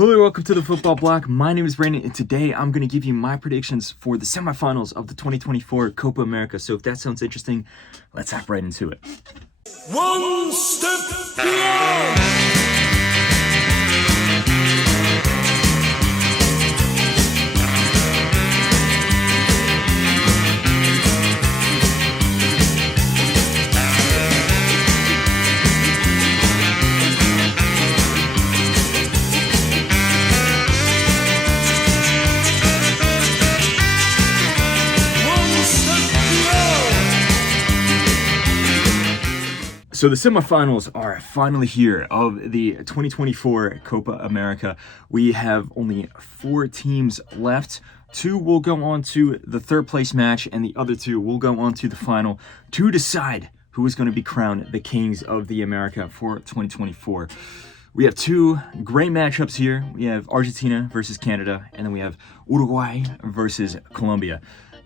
Hello, welcome to the Football Bloc. My name is Brandon, and today I'm going to give you my predictions for the semifinals of the 2024 Copa America. So if that sounds interesting, let's hop right into it. One step beyond. So the semifinals are finally here of the 2024 Copa America. We have only 4 teams left. 2 will go on to the third place match, and the other 2 will go on to the final to decide who is going to be crowned the Kings of the America for 2024. We have 2 great matchups here. We have Argentina versus Canada, and then we have Uruguay versus Colombia.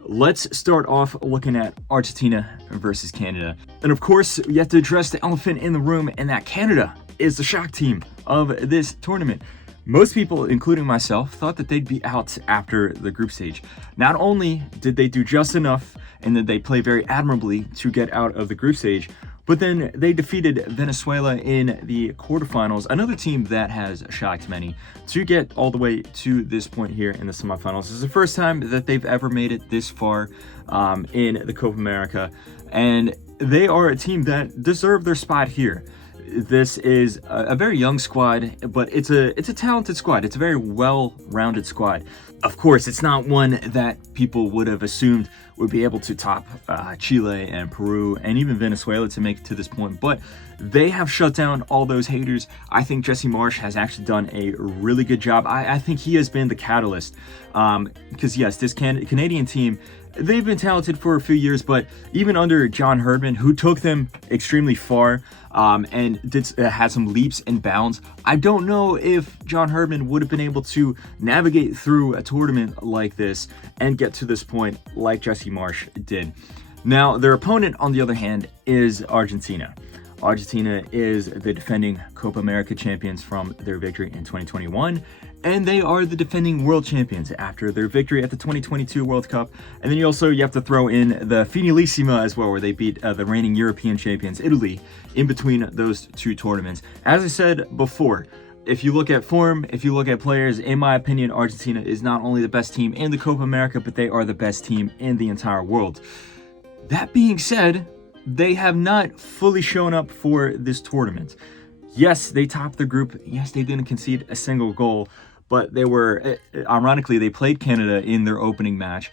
Let's start off looking at Argentina versus Canada. And of course, you have to address the elephant in the room, and that Canada is the shock team of this tournament. Most people, including myself, thought that they'd be out after the group stage. Not only did they do just enough and that they play very admirably to get out of the group stage, but then they defeated Venezuela in the quarterfinals, another team that has shocked many, to get all the way to this point here in the semifinals. This is the first time that they've ever made it this far in the Copa America, and they are a team that deserve their spot here. This is a very young squad, but it's a talented squad. It's a very well-rounded squad. Of course, it's not one that people would have assumed would be able to top Chile and Peru and even Venezuela to make it to this point, but they have shut down all those haters. I think Jesse Marsch has actually done a really good job. I think he has been the catalyst because yes, this Canadian team, they've been talented for a few years, but even under John Herdman, who took them extremely far and had some leaps and bounds, I don't know if John Herdman would have been able to navigate through a tournament like this and get to this point like Jesse Marsch did. Now, their opponent, on the other hand, is Argentina. Argentina is the defending Copa America champions from their victory in 2021, and they are the defending world champions after their victory at the 2022 World Cup. And then you have to throw in the Finalissima as well, where they beat the reigning European champions, Italy, in between those 2 tournaments. As I said before, if you look at form, if you look at players, in my opinion, Argentina is not only the best team in the Copa America, but they are the best team in the entire world. That being said, they have not fully shown up for this tournament. Yes, they topped the group. Yes, they didn't concede a single goal, but ironically, they played Canada in their opening match.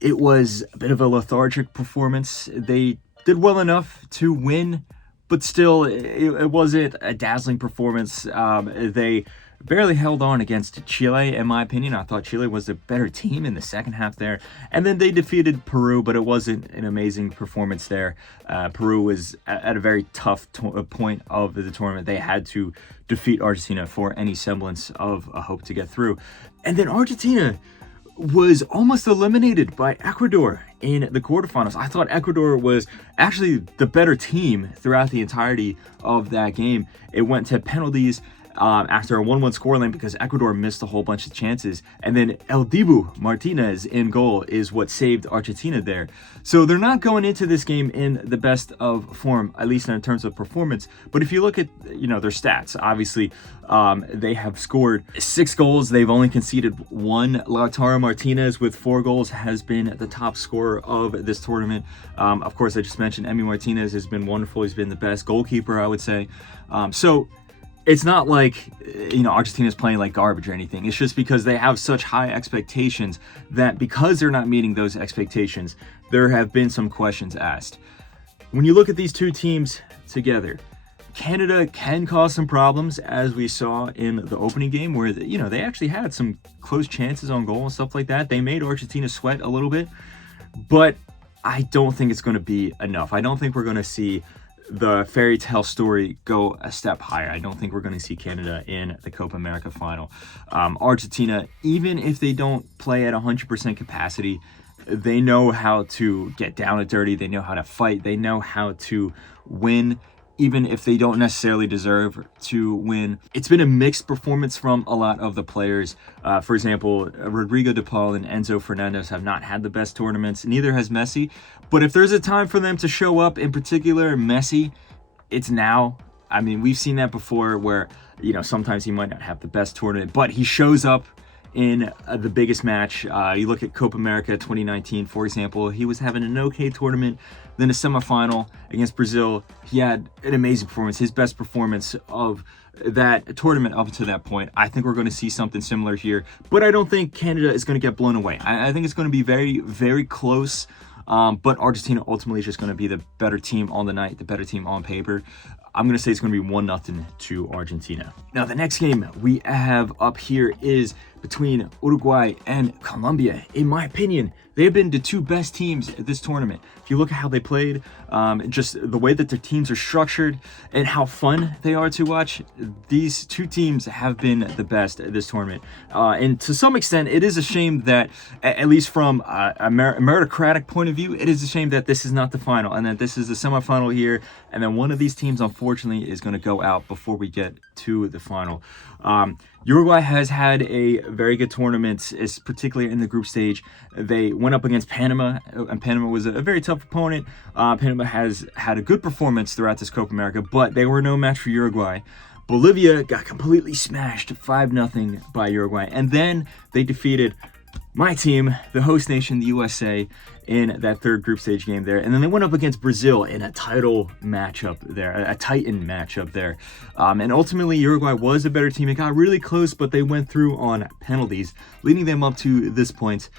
It was a bit of a lethargic performance. They did well enough to win, but still, it wasn't a dazzling performance. They barely held on against Chile, in my opinion. I thought Chile was a better team in the second half there. And then they defeated Peru, but it wasn't an amazing performance there. Peru was at a very tough point of the tournament. They had to defeat Argentina for any semblance of a hope to get through. And then Argentina was almost eliminated by Ecuador in the quarterfinals. I thought Ecuador was actually the better team throughout the entirety of that game. It went to penalties after a 1-1 scoreline because Ecuador missed a whole bunch of chances, and then El Dibu Martinez in goal is what saved Argentina there. So they're not going into this game in the best of form, at least in terms of performance. But if you look at their stats, obviously they have scored 6 goals. They've only conceded 1. Lautaro Martinez with 4 goals has been the top scorer of this tournament. Of course, I just mentioned Emi Martinez has been wonderful. He's been the best goalkeeper, I would say. So it's not like Argentina's playing like garbage or anything. It's just because they have such high expectations that because they're not meeting those expectations, there have been some questions asked. When you look at these 2 teams together, Canada can cause some problems, as we saw in the opening game, where they actually had some close chances on goal and stuff like that. They made Argentina sweat a little bit, but I don't think it's going to be enough. I don't think we're going to see the fairy tale story go a step higher. I don't think we're going to see Canada in the Copa America final. Argentina, even if they don't play at 100% capacity, they know how to get down and dirty. They know how to fight. They know how to win even if they don't necessarily deserve to win. It's been a mixed performance from a lot of the players. For example, Rodrigo de Paul and Enzo Fernandez have not had the best tournaments. Neither has Messi. But if there's a time for them to show up, in particular Messi, it's now. I mean, we've seen that before where, sometimes he might not have the best tournament, but he shows up in the biggest match. You look at Copa America 2019, for example, he was having an okay tournament. Then a semifinal against Brazil, he had an amazing performance, his best performance of that tournament up to that point. I think we're going to see something similar here, but I don't think Canada is going to get blown away. I think it's going to be very, very close. But Argentina ultimately is just going to be the better team on the night, the better team on paper. I'm going to say it's going to be 1-0 to Argentina. Now, the next game we have up here is between Uruguay and Colombia. In my opinion, they have been the two best teams at this tournament. If you look at how they played, just the way that their teams are structured and how fun they are to watch, these two teams have been the best at this tournament. And to some extent, it is a shame that, at least from a meritocratic point of view, it is a shame that this is not the final and that this is the semifinal here. And then one of these teams, unfortunately, is going to go out before we get to the final. Uruguay has had a very good tournament, particularly in the group stage. They went up against Panama, and Panama was a very tough opponent. Panama has had a good performance throughout this Copa America, but they were no match for Uruguay. Bolivia got completely smashed 5-0 by Uruguay, and then they defeated my team, the host nation, the USA, in that third group stage game there. And then they went up against Brazil in a title matchup there, a Titan matchup there. And ultimately, Uruguay was a better team. It got really close, but they went through on penalties, leading them up to this point.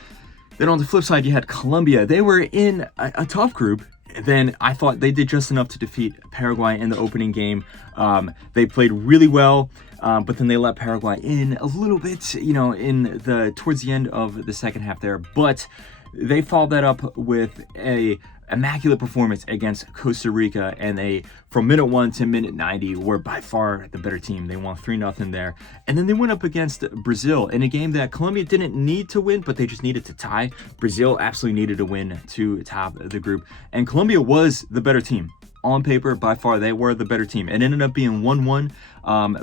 Then on the flip side, you had Colombia. They were in a tough group. Then I thought they did just enough to defeat Paraguay in the opening game. They played really well. But then they let Paraguay in a little bit, towards the end of the second half there. But they followed that up with a immaculate performance against Costa Rica, and from minute 1 to minute 90 were by far the better team. They won 3-0 there. And then they went up against Brazil in a game that Colombia didn't need to win, but they just needed to tie. Brazil absolutely needed to win to top the group. And Colombia was the better team. On paper, by far, they were the better team. It ended up being 1-1.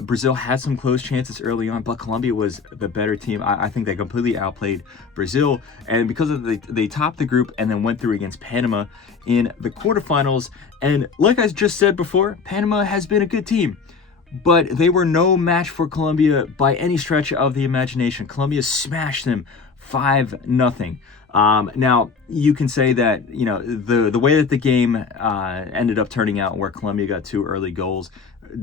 Brazil had some close chances early on, but Colombia was the better team. I think they completely outplayed Brazil. And because of they topped the group and then went through against Panama in the quarterfinals. And like I just said before, Panama has been a good team, but they were no match for Colombia by any stretch of the imagination. Colombia smashed them 5-0. Now, you can say that, the way that the game ended up turning out, where Colombia got 2 early goals,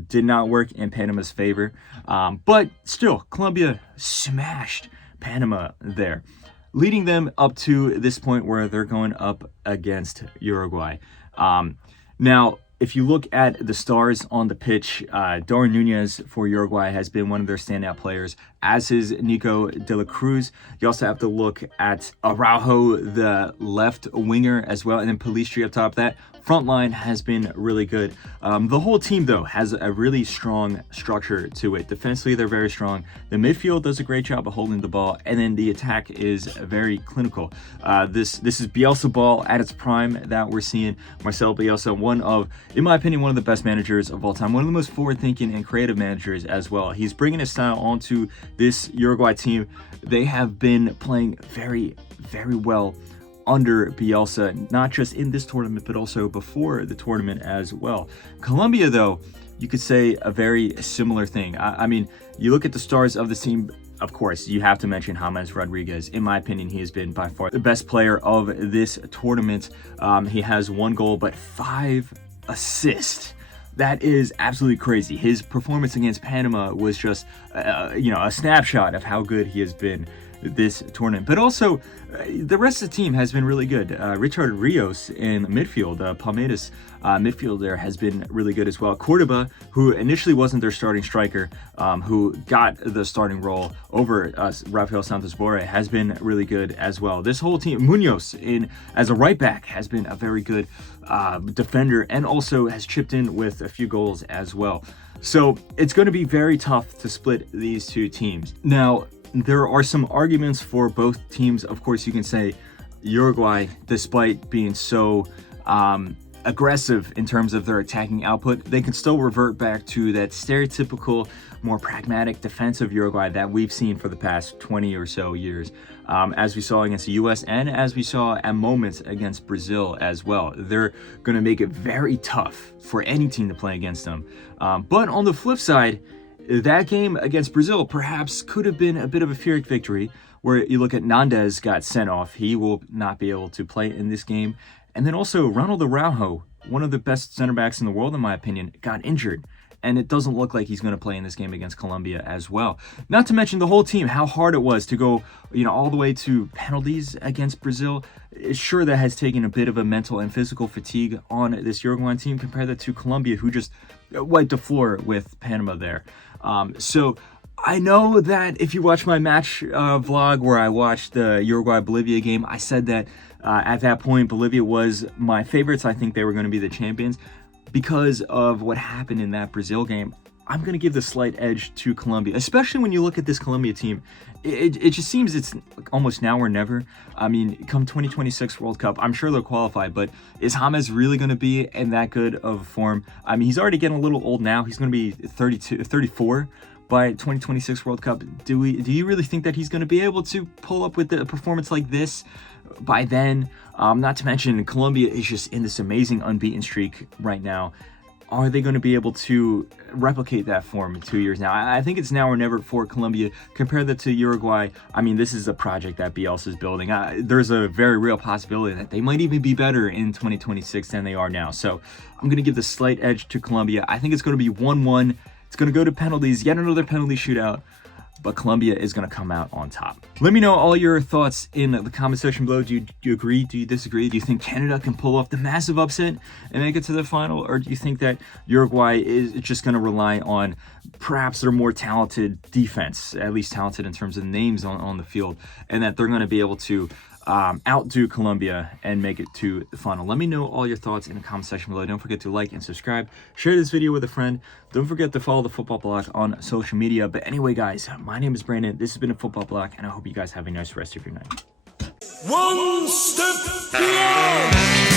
did not work in Panama's favor. But still, Colombia smashed Panama there, leading them up to this point where they're going up against Uruguay. Now, if you look at the stars on the pitch, Darwin Nunez for Uruguay has been one of their standout players, as is Nico de la Cruz. You also have to look at Araujo, the left winger, as well, and then Pelistri up top. That front line has been really good. The whole team, though, has a really strong structure to it. Defensively, they're very strong. The midfield does a great job of holding the ball, and then the attack is very clinical. This is Bielsa ball at its prime that we're seeing. Marcelo Bielsa, in my opinion, one of the best managers of all time, one of the most forward-thinking and creative managers as well. He's bringing his style onto this Uruguay team. They have been playing very, very well under Bielsa, not just in this tournament, but also before the tournament as well. Colombia, though, you could say a very similar thing. I mean, you look at the stars of the team. Of course, you have to mention James Rodriguez. In my opinion, he has been by far the best player of this tournament. He has 1 goal, but 5 assists. That is absolutely crazy. His performance against Panama was just, a snapshot of how good he has been this tournament. But also, the rest of the team has been really good. Richard Rios in midfield, Palmeiras midfielder, has been really good as well. Cordoba, who initially wasn't their starting striker, who got the starting role over Rafael Santos Borre, has been really good as well. This whole team, Munoz as a right back, has been a very good defender, and also has chipped in with a few goals as well. So it's going to be very tough to split these two teams. Now, there are some arguments for both teams. Of course, you can say Uruguay, despite being so aggressive in terms of their attacking output, they can still revert back to that stereotypical, more pragmatic defensive Uruguay that we've seen for the past 20 or so years, as we saw against the U.S. and as we saw at moments against Brazil as well. They're going to make it very tough for any team to play against them. But on the flip side, that game against Brazil perhaps could have been a bit of a Pyrrhic victory, where you look at Nandez got sent off. He will not be able to play in this game. And then also Ronald Araujo, one of the best center backs in the world, in my opinion, got injured. And it doesn't look like he's going to play in this game against Colombia as well. Not to mention the whole team, how hard it was to go, all the way to penalties against Brazil. Sure, that has taken a bit of a mental and physical fatigue on this Uruguayan team. Compare that to Colombia, who just wiped the floor with Panama there. So I know that if you watch my match vlog where I watched the Uruguay-Bolivia game, I said that at that point, Bolivia was my favorites. I think they were going to be the champions. Because of what happened in that Brazil game, I'm going to give the slight edge to Colombia, especially when you look at this Colombia team. It just seems it's almost now or never. I mean, come 2026 World Cup, I'm sure they'll qualify, but is James really going to be in that good of form? I mean, he's already getting a little old now. He's going to be 34 by 2026 World Cup. Do you really think that he's going to be able to pull up with a performance like this by then? Not to mention, Colombia is just in this amazing unbeaten streak right now. Are they going to be able to replicate that form in 2 years now? I think it's now or never for Colombia. Compare that to Uruguay. I mean, this is a project that Bielsa is building. There's a very real possibility that they might even be better in 2026 than they are now. So I'm going to give the slight edge to Colombia. I think it's going to be 1-1. It's going to go to penalties, yet another penalty shootout. But Colombia is going to come out on top. Let me know all your thoughts in the comment section below. Do you agree? Do you disagree? Do you think Canada can pull off the massive upset and make it to the final? Or do you think that Uruguay is just going to rely on perhaps their more talented defense, at least talented in terms of names on the field, and that they're going to be able to outdo Colombia and make it to the final? Let me know all your thoughts in the comment section below. Don't forget to like and subscribe. Share this video with a friend. Don't forget to follow the Football Bloc on social media. But anyway, guys, my name is Brandon. This has been a Football Bloc, and I hope you guys have a nice rest of your night. One step beyond.